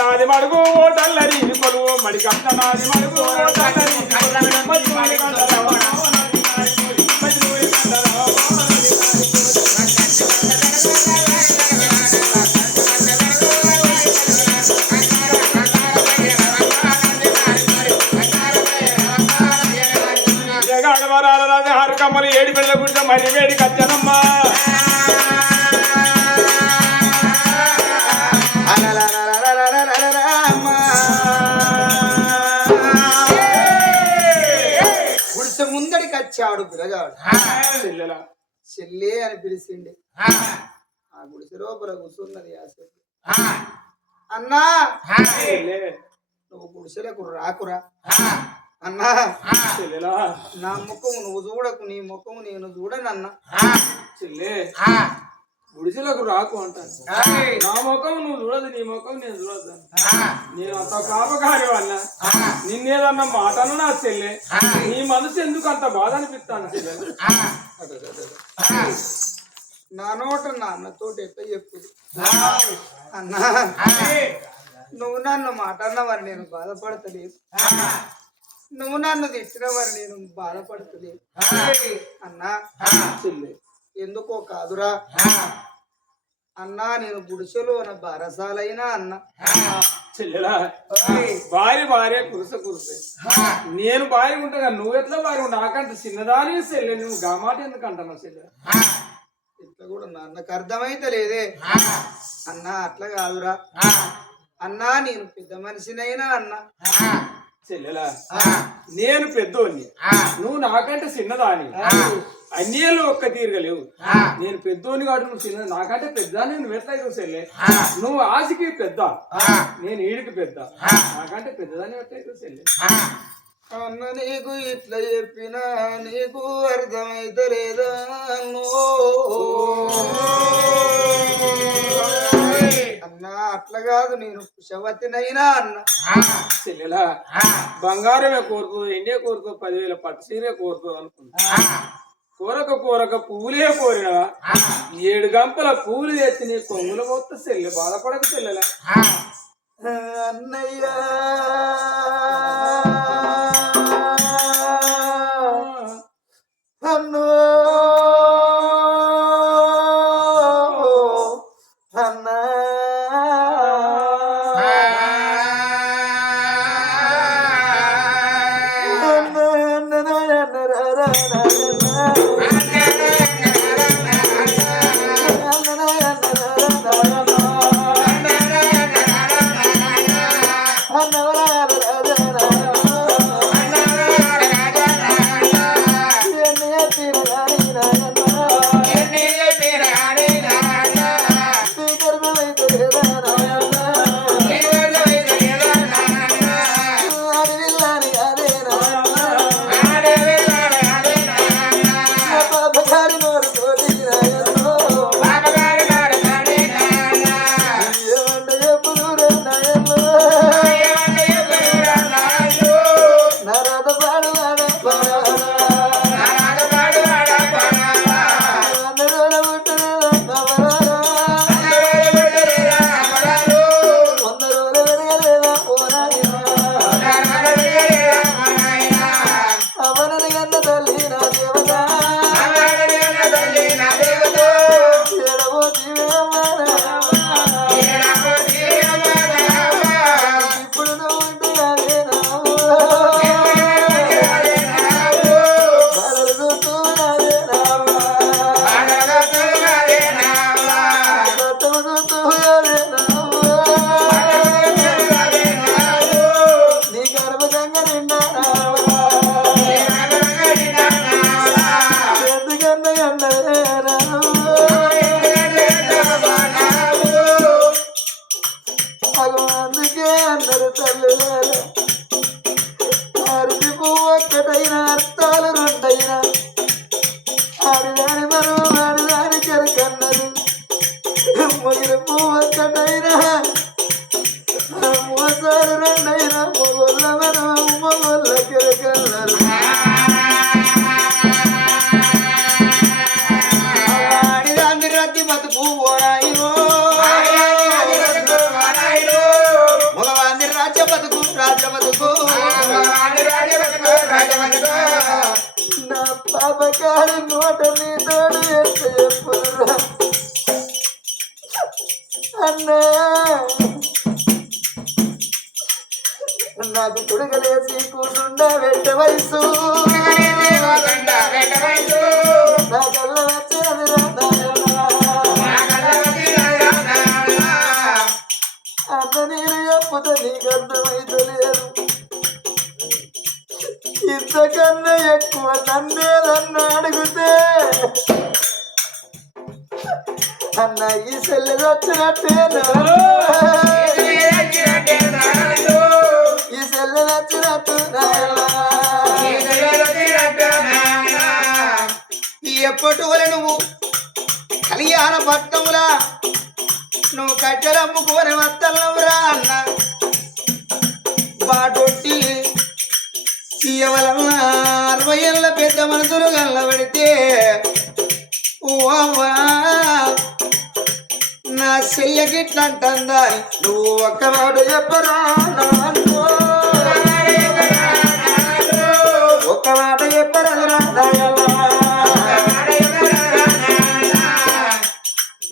నాది మడుగు ఓటల్లరి కొలువు మడి కట్ట నాది మడుగు ఓటల్లరి హరకమ్మలు ఏడు పిల్లల గుడితో మరి వేడి కచ్చనమ్మా గుడిసె ముందడికి వచ్చాడు పిల్లగాడు చెల్లే అని పిలిచిండి ఆ గుడిసె లోపల కూర్చున్నది అన్నా నువ్వు గుడిసెలకు రాకురా అన్నా నా ముఖము నువ్వు చూడకు నీ ముఖము నేను చూడనన్నా చెల్లే గుడిసెలకు రాకు అంటాను నా ముఖం నువ్వు చూడదు నీ ముఖం నేను చూడద్దు నేను అంత కాపకారి వాళ్ళ నిన్నేదన్నా మాటను నా చెల్లె నీ మనసు ఎందుకు అంత బాధ అనిపిస్తాను చెల్లె నా నోట నా అన్నతోటి ఎట్లా చెప్పు అన్నా నువ్వు నన్ను మాట అన్నవారు నేను బాధపడతలేదు నువ్వు నన్ను తెచ్చిన వారు నేను బాధపడతలేదు అన్నా ఎందుకో కాదురా అన్నా నేను గుడిసెలో బారసాలైనా అన్నా చెల్లెలా భార్య కురుసే నేను భార్య ఉంటా నువ్వు ఎట్లా భార్య నాకంటే చిన్నదాని చెల్లె నువ్వు గా మాట ఎందుకు అంటున్నావు చెల్లె ఇట్లా కూడా నాన్నకు అర్థమైతే లేదే అన్నా అట్లా కాదురా అన్నా నేను పెద్ద మనిషినైనా అన్నా చెల్లెలా నేను పెద్దోని నువ్వు నాకంటే చిన్నదాని అన్యాలు ఒక్క తీరగలేవు నేను పెద్దోని కాదు నువ్వు చిన్న నాకంటే పెద్ద నువ్వు ఎట్లా చెల్లె నువ్వు ఆశకి పెద్ద నేను ఈడికి పెద్ద నాకంటే పెద్దదాన్ని ఎట్లా చెల్లె అన్న నీకు ఇట్లా చెప్పినా నీకు అర్థమైతే లేదా అన్నా అట్లా కాదు నేను కుశవతినైనా అన్న చెల్లెలా బంగారమే కోరుతుంది ఎండే కోరుకో 10,000 పట్టు సీరే కోరుకో అనుకుంటా కోరక పువ్వులే కోరినా 7 గంపల పువ్వులు తెచ్చి నీ కొంగుల పోతే చెల్లె బాధపడక చెల్లెలా అన్నయ్య అన్నో అన్నా పాపకారి నోట నీ తోడు ఎంత చెప్పురా అన్నా నాకు తుడగలేసి కూర్చుండా వెంట వయసు నా కళ్ళ వచ్చినది అన్న నేను చెప్పుతా నీకు అర్థమైతలేదు ఇంతకన్నా ఎక్కువ నన్నేదన్నా అడిగితే అన్న ఈ సెల్లె వచ్చినట్టేనా ఈ సెల్లె వచ్చినట్టు ఎప్పటి వల్ల నువ్వు కళ్యాణ పట్టములా నువ్వు కట్టెలమ్ముకోని వస్తల్లవురా అన్న బాటొట్టి ఇవ్వాలన్నా 60 ఏళ్ళ పెద్ద మనసులు గల్లబడితే ఓ అవ్వా నా చెయ్యకిట్లా అంటుందా నువ్వు ఒక్క మాట చెప్పరా ఒక్క మాట చెప్పరా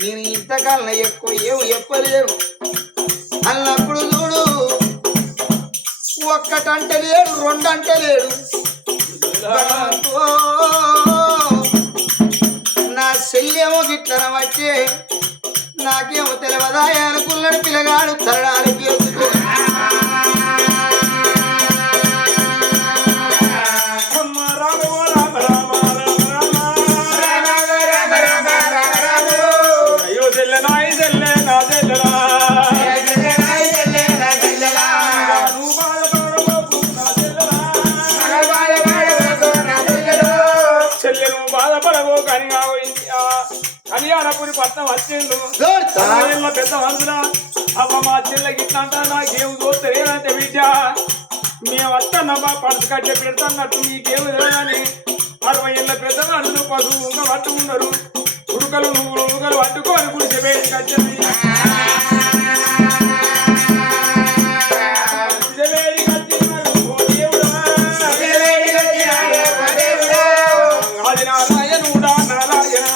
నేను ఇంతకాలం ఎక్కువ ఏమి చెప్పలేవు అన్నప్పుడు చూడు ఒక్కటంటే లేడు 2 అంటే లేడు నా చెయ్యేమో గిట్లన వచ్చే నాకేమో తెలియదా అనుకున్నాడు పిల్లగాడు తరడానికి కళ్యాణపురి పట్నం వచ్చిండు పెద్ద మనసులా అవ్వ మా చెల్లెకి ఇట్లా అంటా నాకేం చూస్తలేనంటే బిడ్డ మేము వస్తానమ్మా పడుసు కట్టే పెడతాన్నట్టు నీకేమి తెలియని 60 ఏళ్ళ పెద్ద మనుషులు పశువు ఇంకా పట్టుకున్నారు ఉడుకలు నువ్వులు ఉడుకలు పట్టుకొని గుడిసె వేడి కట్టేది అది నారాయణుడా నారాయణ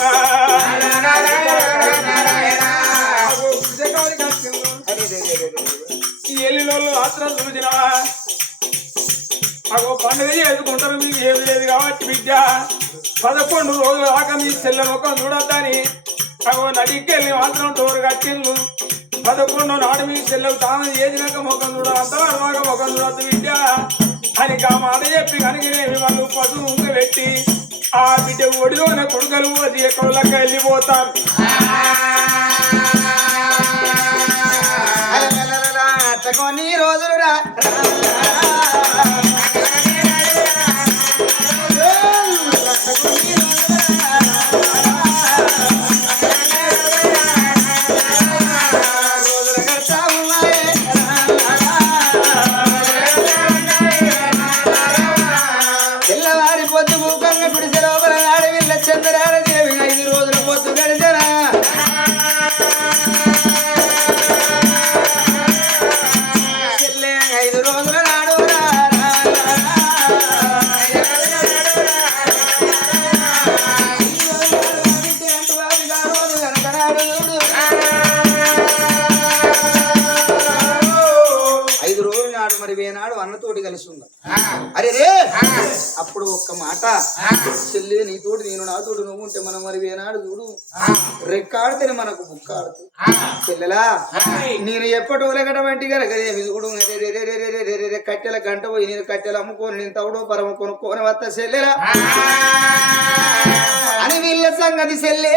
ఎల్లిలోళ్ళు ఆత్రం చూసిన అగో పండుగ చేసుకుంటారు మీకు ఏమి లేదు కాబట్టి బిడ్డ 11 రోజుల దాకా మీ చెల్లె ముఖం చూడొద్దని అగో నడికెళ్ళి మాత్రం డోరు కట్టిళ్ళు 11 నాడు మీ చెల్లెలు తాను చేసినాక ముఖం చూడాలి అంతవరకు ముఖం చూడద్దు బిడ్డ అని ఆ మాట చెప్పి కనుకనేమి వాళ్ళు పశువు ఉంగ పెట్టి ఆ బిడ్డ ఒడిలోన కొడుకలు పోసి ఎక్కడలక్క వెళ్ళిపోతారు కొన్ని రోజులు తెల్లవారి పొద్దు మూకంగా గుడిసె లోపల ఆడవిల్ల చంద్రాల దేవి 5 రోజుల పొద్దు గడిచరా చెల్లె 5 రోజుల నాడు మరి వేనాడు అన్నతోటి కలిసి ఉన్నా అరే రే అప్పుడు ఒక్క మాట చెల్లి నీతోటి నేను నాతోటి నువ్వు ఉంటే మనం మరి వేనాడు చూడు రెక్కాడితేనే మనకు బుక్క ఆడుతూ చెల్లెలా నేను ఎప్పటి ఒలగటవంటి కనుక చూడు కట్టెల గంట పోయి నేను కట్టెలు అమ్ముకొని నేను తవుడో పరమ కొనుక్కొని వస్తా చెల్లెలా అని వీళ్ళ సంగతి చెల్లె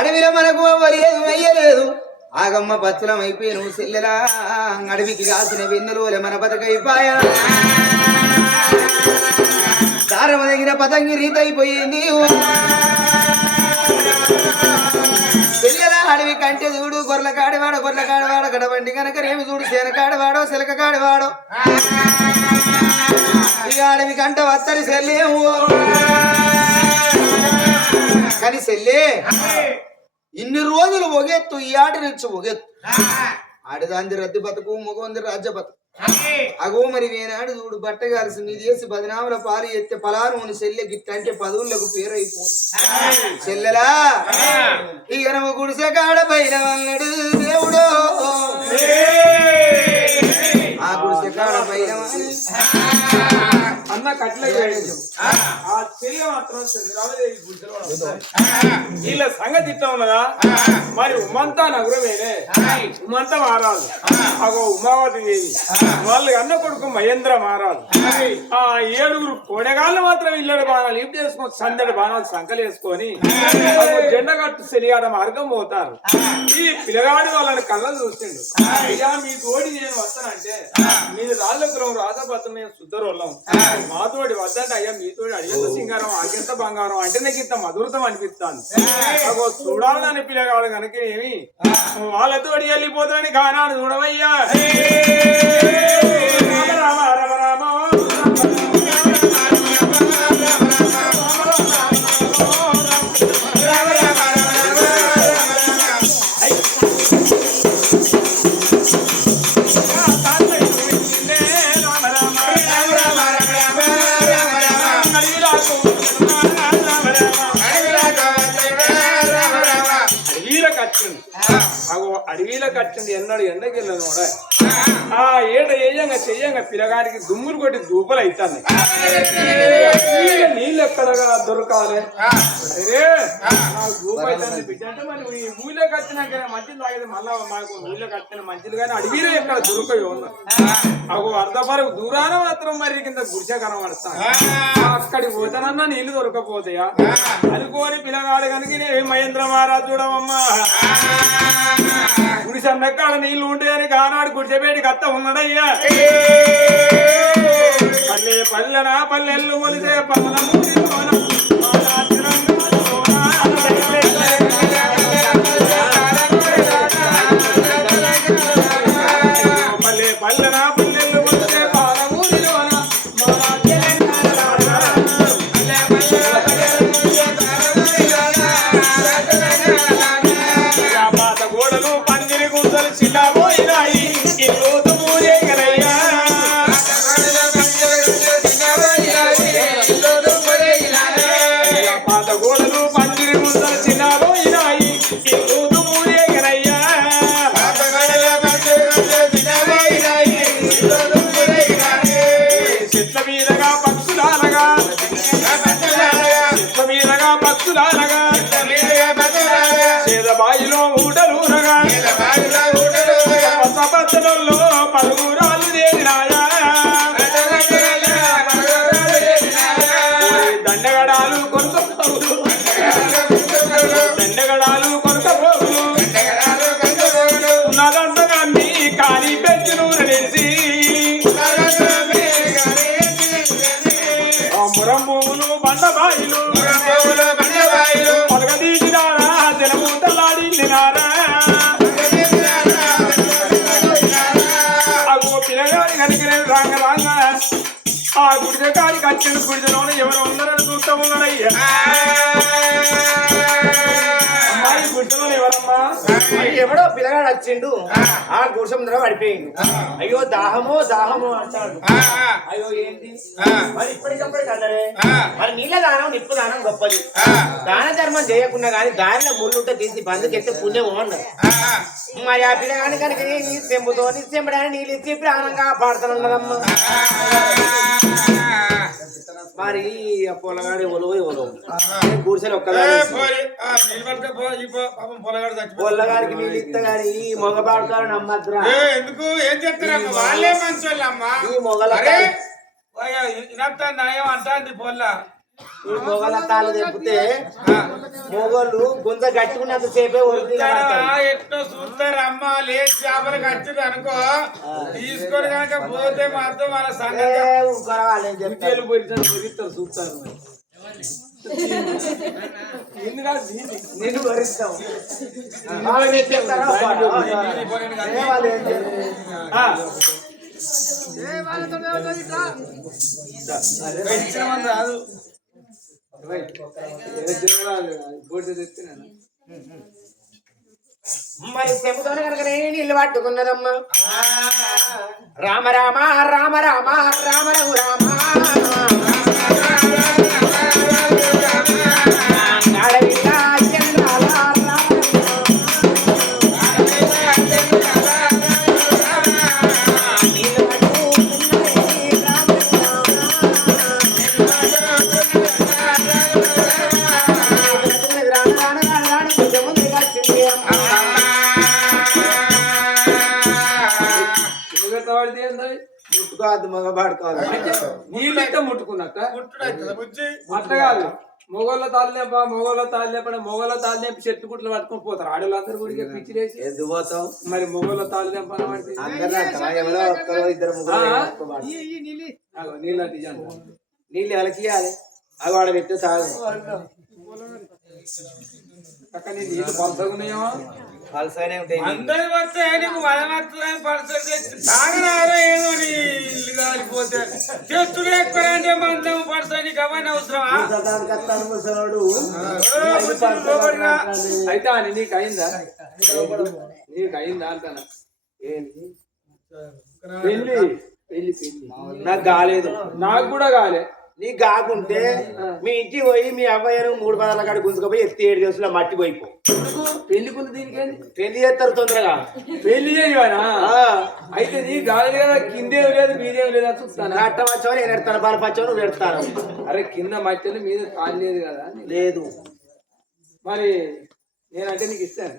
అడవిలో మనకు అవ్వలేదు అయ్యలేదు ఆగమ్మ పచ్చలం అయిపోయి నువ్వు చెల్లెలా అడవికి కాసిన వెన్నెలోలే మన బతకైపోయా దారమ దగ్గర పతంగి రీత అయిపోయింది చెల్లెలా అడవి కంటే చూడు గొర్రెల కాడివాడో గడబండి కనుక రేమి చూడు సేన కాడివాడో సిలక కాడివాడో ఇక అడవి కంట వత్తరి చెల్లేము కానీ చెల్లే ఇన్ని రోజులు ఒగెత్తు ఈ ఆట నుంచి ఒగెత్తు ఆడదాంది రద్దు బతుకు మగంది రాజ్య బతుకు అగో మరి వేనాడు చూడు బట్ట కలిసి మీద వేసి బదనాముల పాలు ఎత్తే పలారు అని చెల్లె గిట్ట అంటే పదవులకు పేరు అయిపోతుంది చెల్లెలా ఇక నువ్వు గుడిసె కాడ పైన అన్నాడు దేవుడు ఆ గుడిసె కాడ పైన అన్న కట్ల ఆ చెల్లె మాత్రం చంద్రామదేవి గుడిసెలో ఉంటాయి. వీళ్ళ సంగతి ఇట్లా ఉన్నదా మరి ఉమంతా నగరమేనే ఉమంతా మారాదు అగో ఉమావతి దేవి వాళ్ళు అన్న కొడుకు మహేంద్ర మారాదు ఆ 7 కోడగాళ్ళు మాత్రం ఇల్లడి బాణాలు ఏం చేసుకొని సందడి బాణాలు సంకలు వేసుకొని జెండగట్టు సెలియాడ మార్గం పోతారు. ఈ పిల్లగాడి వాళ్ళని కళ్ళలు చూసిండు అయ్యా మీ తోడి నేను వస్తానంటే మీరు రాజకులం రాజపత్రం నేను శుద్ధరోళ్ళం మాతోడి వద్దంటే అయ్యా మీతోడి అడిగేంత సింగారం ఆగేంత బంగారం అంటే నాకు ఇంత మధురతం అనిపిస్తాను చూడాలని పిల్లగాడు కనుక ఏమి వాళ్ళతోడి వెళ్ళిపోతాడని గానాన్ని చూడవయ్యా రామ రామ రామ అడవిలో కట్టండి ఎన్నడు ఎండకెళ్ళను ఆ ఏట చెయ్యంగా పిల్లగాడికి దుమ్ములు కొట్టి దూపలు అవుతాయి. నీళ్ళు ఎక్కడగా దొరకాలి అరే నాకు దూప అవుతుంది బిడ్డ అంటే మరి ఊళ్ళో కట్టినాక మంచిది తాగేది మళ్ళా మాకు ఊళ్ళో కట్టిన మంచిది కానీ అడవిలో ఎక్కడ దొరకవు అవు అర్ధపరకు దూరాన మాత్రం మరి కింద గుడిసె కనబడతాను అక్కడికి పోతానన్నా నీళ్లు దొరకపోతాయా అనుకోని పిల్లగాడు కనుక మహేంద్ర మహారాజు చూడమమ్మా గుడిసె అన్నకాడ నీళ్లు ఉంటాయని కానాడు గుడిసెపేటి కత్త ఉన్నాడయ్యా పల్లె పల్లెనా పల్లెళ్ళు మొలిసే పల్లె పల్లె పల్లెనా పల్లెళ్ళు మొలిసే పాలమూరిలోన పాత గోడలు పందిరి గుంతలు చిల్లబోయినాయి పాత గోడలు పందిరి గుంతలు చిల్లబోయినాయి చెట్ల మీదగా పక్షులాలగా చెట్ల మీదగా పక్షులాలగా చేదబాయిలో ఊటలూరగా పచ్చపచ్చలో పలుగురాలు దేవినాయా దండగడాలు కొనుక్కోలు దండగడాలు కొనుక్కోలు ఉన్నదంతగా మీ కాని పెంచును నెలిసి మురం భూములు బండబాయిలు పలగదీసినారా తెలమూతలాడిందినారా పిల్లగాడి కనుక రాంగ రాంగ ఆ గుడిసె కాడి కచ్చిన గుడిసెలోనే ఎవరు ఉన్నారని చూస్తా ఉన్నారయ్యా అమ్మాయి గుడిసెలో ఎవరమ్మా ఎవడో పిల్లగాడు వచ్చిండు ఆ గుడిసె ముందర పడిపోయిండు అయ్యో దాహమో దాహమో అంటాడు అయ్యో ఏంటి మరి ఇప్పటికప్పటికి అందరే మరి నీళ్ళ దానం నిప్పు దానం గొప్పది దాన ధర్మం చేయకుండా గానీ దారిలో ముళ్ళుంటే తీసి బందుకెత్తే పుణ్యం అన్నారు మరి ఆ పిల్లగాని కనుక నీ తెంపుతో నిత్యంపడానికి నీళ్ళు ఇచ్చి ప్రాణంగా పాడుతున్నదమ్మా మరి ఆ పొలగాడి ఒలువు గుడిసెలు పొల్లగాడికి నీళ్ళు ఇస్తా గాని ఈ మొగ పాడుతారు నమ్మద్దురా ఎందుకు ఏం చెప్తారమ్మా వాళ్ళే మంచోళ్ళమ్మా ఈ మొగల ఇదంతా న్యాయం అంటాంది పొల్ల ఈ మొగల తాళ్ళు తెప్పితే మొగోళ్ళు గుంత గట్టుకున్నంత సేపే ఎట్లా చూస్తారు అమ్మ లేచి చేపలు కట్టింది అనుకో తీసుకొని కనుక పోతే మాత్రం వాళ్ళ సంగతి చూస్తారు నేను భరిస్తాం రాదు బోర్డు తెస్తే మరి చెబుతాను కనుకనే నీళ్ళు పట్టుకున్నదమ్మా రామ రామ రామ రామ రామ రఘు రామ అడవిలా చంద్రాల రామ నీళ్ళు పట్టుకున్నది రామ వాడిది ఏంది? ముట్టుకోవద్దు మగ పాడుకోవాలి నీళ్ళైతే ముట్టుకున్నట్ట బుజ్జి అట్లా కాదు. మొగోళ్ళ మొగోళ్ళ తాళ్ళు నేపి చెట్టు గుట్లు పట్టుకొని పోతారు. ఆడవాళ్ళందరూ కూడా పిచ్చిలేసి ఎందుకు పోతావు మరి మొగోళ్ళ తాళ్ళు తెంపడం అంటే అందరూ అంటావా? ఎవరో ఒక్కరో ఇద్దరు ముగ్గురు నీళ్ళ నిజాను నీళ్ళు ఎవరికి ఇవ్వాలి అవి వాడ పెట్టి తాగు అక్క నీ నీళ్ళు పంచగున్నాయేమో పలసగానే ఉంటాయి అందరి వస్తే నీకు వడమత్తని పరిస్థితి తాగనారా ఏదో నీ ఇల్లు కాలిపోతే చెట్టులు ఎక్కువ అంటే మందం పరిస్థితి నీకు అవన్నీ అవసరమా అయితే అని నీకు అయిందా అంటానా పెళ్లి పెళ్లి పెళ్లి నాకు కాలేదు నాకు కూడా కాలే. నీకు కాకుంటే మీ ఇంటికి పోయి మీ అబ్బాయి 3 పదాల కాడ గుంజుకపోయి ఎత్తి 7 ദിവസంలో మట్టి పోయిపో పెళ్లికుంది దీనికేంది పెళ్లి చేస్తారు తొందరగా పెళ్లి చేయవానా? అయితే నీ గాలి కదా కిందేం లేదు మీదేం లేదు అని చూస్తాను. అట్ట వచ్చావు నేను ఎడతాను బాల పచ్చావు నువ్వు ఎడతాను అరే కింద మధ్యలో మీద కాలు లేదు కదా లేదు మరి నేనంటే నీకు ఇస్తాను.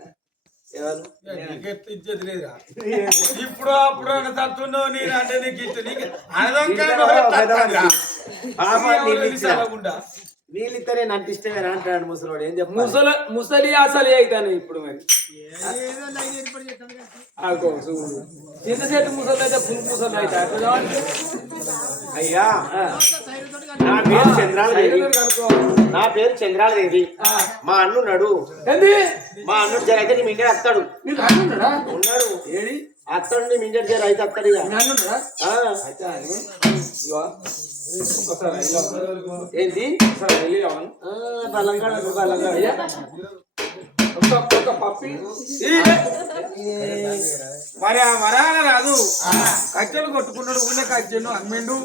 ఇజ్జత్ లేదా ఇప్పుడు అప్పుడు అని తత్తున్నావు నేను అంటే నీకు ఇష్టం నీకు నీళ్ళు ఇస్తే నేను అంటే ఇష్టమేనా అంటాడు ముసలోడు ఏం చెప్పు ముసలి అసలు అవుతాను ఇప్పుడు మరి చింత చెట్టు ముసలి అయితే పుల్ ముసలి అయితే అయ్యా నా పేరు చంద్రాలదేవి మా అన్నున్నాడు మా అన్నుడు జర అయితే నీ మింజర్ వస్తాడు ఉన్నాడు ఏడి అత్తడు నీ మింజర్ జర అయితే వస్తాడు ఇక ఏంటి వెళ్ళి కావాలి బలంగా ఒక పప్పి మరి ఆ వరాల రాదు కట్టెలు కొట్టుకున్నాడు ఊళ్ళో కట్టెను అమ్మిండు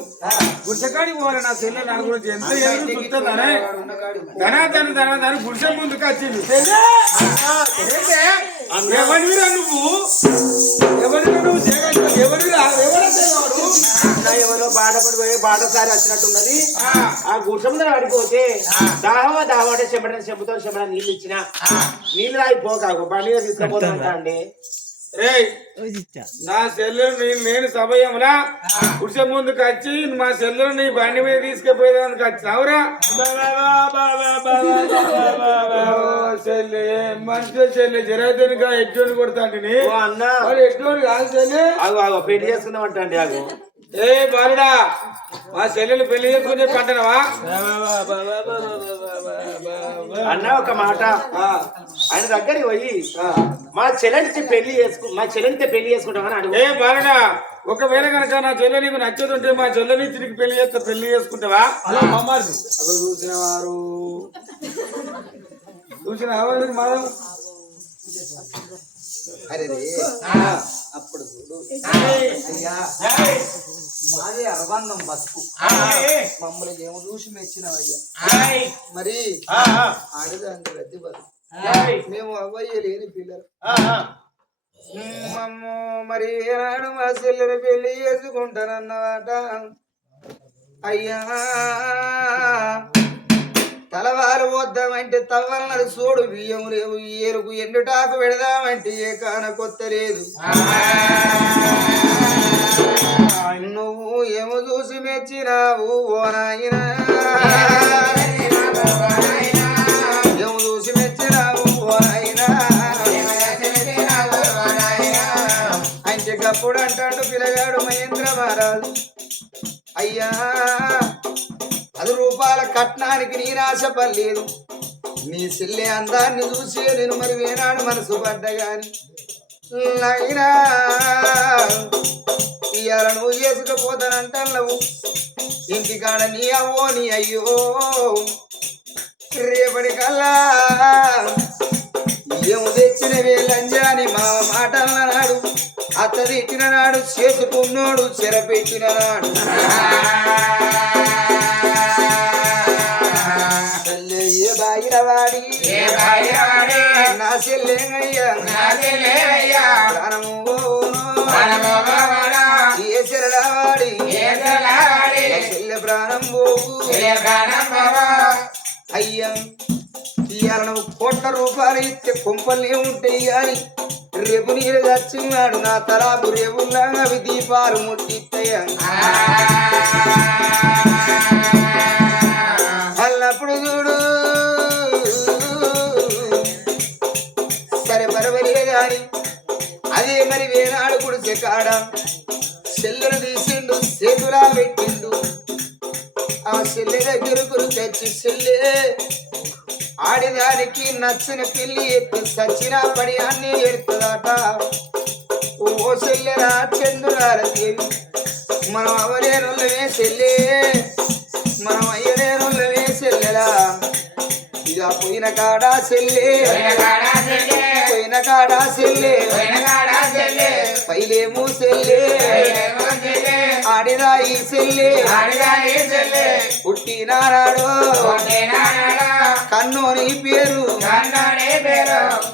గుడిసెకాడికి పోవాలి నా చెల్లె నా గురించి ఎంత ఎదురు చూస్తుందనే ధనాధన గుడిసె ముందుకు వచ్చింది ఎవరివిరా నువ్వు ఎవరో బాధపడి పోయి బాటసారి వచ్చినట్టున్నది ఆ గుడిసె ముందర పడిపోతే దాహం అంటే చెంబుతో నీళ్ళు ఇచ్చిన నీళ్ళు రాయిపోకాకు బండిగా తీసుకుపోతా అండి రేయ్ నా సెల్లుని నేను సమయంలా కుర్చీ ముందుకు వచ్చి మా సెల్లుని నీ బండి మీద తీసుకుపోయేదానికి వచ్చినావురా చెల్లి మంచిగా చెల్లి జరగదునిగా ఎడ్డోని కొడతాంటిని అన్న ఎడ్డోని కాదు చెల్లి పెళ్లి చేసుకుందామంటా అండి ఆగు ఏ బాలుడా మా చెల్లెలు పెళ్లి చేసుకుని పంటనవా అన్న ఒక మాట ఆయన దగ్గరికి పోయి మా చెల్లెనితో పెళ్లి చేసుకుంటామని అడుగు ఏ బాలుడా ఒకవేళ కనుక నా చెల్లె నీకు నచ్చదుంటే మా చెల్లెని తిరిగి పెళ్లి చేసుకుంటావా అలా మమ్మారి అసలు చూసిన మాధవ్ అరే అప్పుడు చూడు అయ్యా మాది అరబంధం బతుకు మమ్మల్ని ఏమో చూసి మెచ్చినవయ్యా మరి ఆడదానికి రద్ది బతుకు మేము అవ్వయ్య లేని పిల్లలు మరి ఏనాడు మా చెల్లెని పెళ్లి చేసుకుంటానన్నమాట అయ్యా తలవారు వద్దామంటే తవ్వలన్నది సోడు బియ్యం లేవు ఏరుకు ఎండుటాకు పెడదామంటే ఏ కాన కొత్త లేదు నువ్వు ఏమో చూసి మెచ్చినావు ఓ నాయనా ఏమో చూసి మెచ్చినావు ఓ నాయనా అంటే గప్పుడు అంటాడు పిల్లగాడు మహేంద్ర మహారాజు అయ్యా 10 రూపాయల కట్నానికి నీ ఆశపడలేదు నీ చెల్లె అందాన్ని చూసి నేను మరి వేనాడు మనసు పడ్డగాని నైనా ఇవాళ నువ్వు చేసుకపోతానంటావు ఇంటికాడ నీ అవ్వో నీ అయ్యో రేపటి కల్లా ఏము తెచ్చిన వేలంజాని మామ మాటలన్నాడు అత్త తిట్టిన నాడు చేసుకున్నోడు చెరపెట్టిన నాడు ఏ బాగిన వాడి నా చెల్లెయ్యా ప్రాణము ఏ చెరడావాడి చెల్లె ప్రాణం పోవు అయ్యా ఇవాళ నువ్వు ₹1,00,00,000 ఇస్తే కొంపలే ఉంటాయి కానీ రేపు నీరు చచ్చినాడు నా తలాపు రేపుల్లా అవి దీపాలు ముట్టిస్తాయా అన్నప్పుడు చూడు సరే పరవలే గాని అదే మరి వేనాడు కుడిసే కాడ చెల్లెను తీసిండు చేతులా పెట్టిండు ఆ చెల్లె దగ్గరకు తెచ్చి చెల్లె ఆడిదానికి నచ్చిన పిల్లి ఎత్తి సచ్చిన పడి అన్ని ఎడుతుందట ఓ చెల్లెరా చంద్రురాల దేవి మనం అవలేనులమే చెల్లె మనం అయ్యలేనులమే చెల్లెలా ఇక పోయిన కాడా చెల్లె పోయిన కాడా చెల్లె పైలేమో చెల్లె ఆడిదాయి చెల్లె పుట్టినారాడు కన్నోని పేరు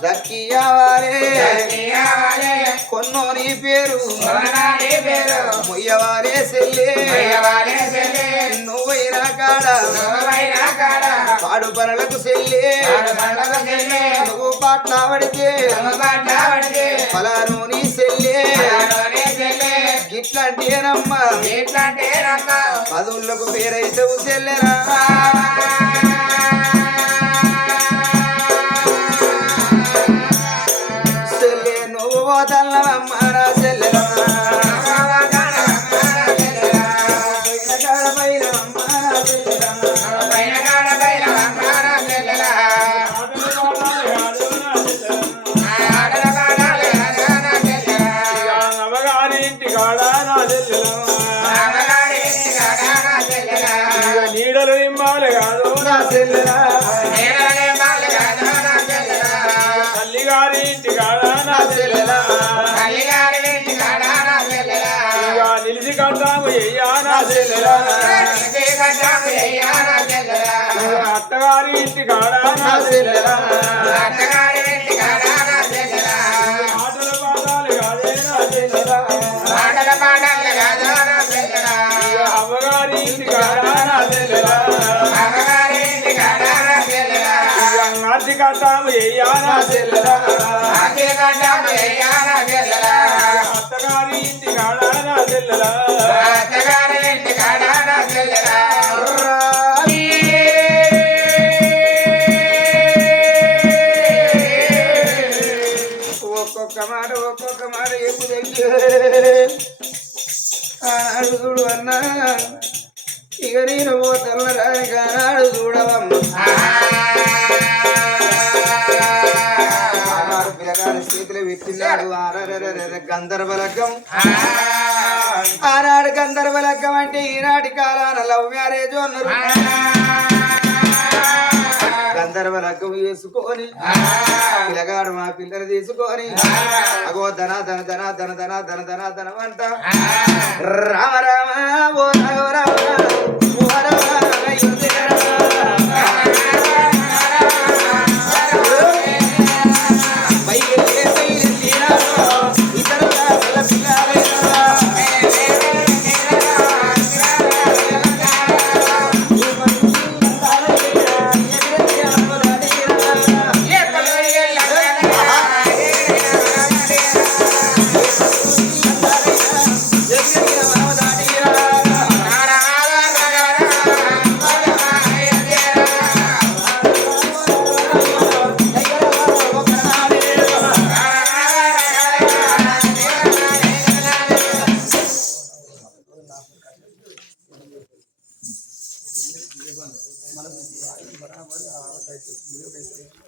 దక్కియవారే కొన్నోని పేరు మొయ్యవారే చెల్లె నువ్వైనా కాడా పాడు పనులకు చెల్లె నువ్వు పాట్ల పడితే ఫలానోని చెల్లె గిట్లాంటేనమ్మా పదులకు పేరైతే చెల్లెరా చెల్లె నువ్వు పోతల్లమ్మా నా చెల్లెరా నీడలు నిమ్మాలి కాదు నా చెల్లెలా తల్లి గారి ఇంటి కాడా నా చెల్లెలా ఇక నిలిచి కట్టాము అయ్యా నా చెల్లెలా అత్తగారి ఇంటి కాడా నా చెల్లెలా ఆటల పాఠాలు కాదే నా చెల్లెలా అమ్మగారి ఇంటి కాడా నా చెల్లెలా నాటి కట్టాము అయ్యా నా చెల్లెలా అత్తగారి ఇంటి కాడా నా చెల్లెలా ఒక్కొక్క మాట ఎక్కువ దగ్గర చూడు అన్నా ఇక నేను పోతల్ల రాని కానాడు చూడవమ్మ పిల్లగాడి చేతిలో పెట్టినాడు గంధర్వలగ్గం ఆనాడు గంధర్వలగ్గం అంటే ఈనాటి కాలాన లవ్ మ్యారేజ్ అన్నారు గంధర్వలగ్గం వేసుకొని పిల్లగాడు మా పిల్లలు తీసుకొని అగో ధన ధన ధన ధన ధన ధన ధన ధన అంట రామ రామ ఓ రామ ఓ రామ మనకు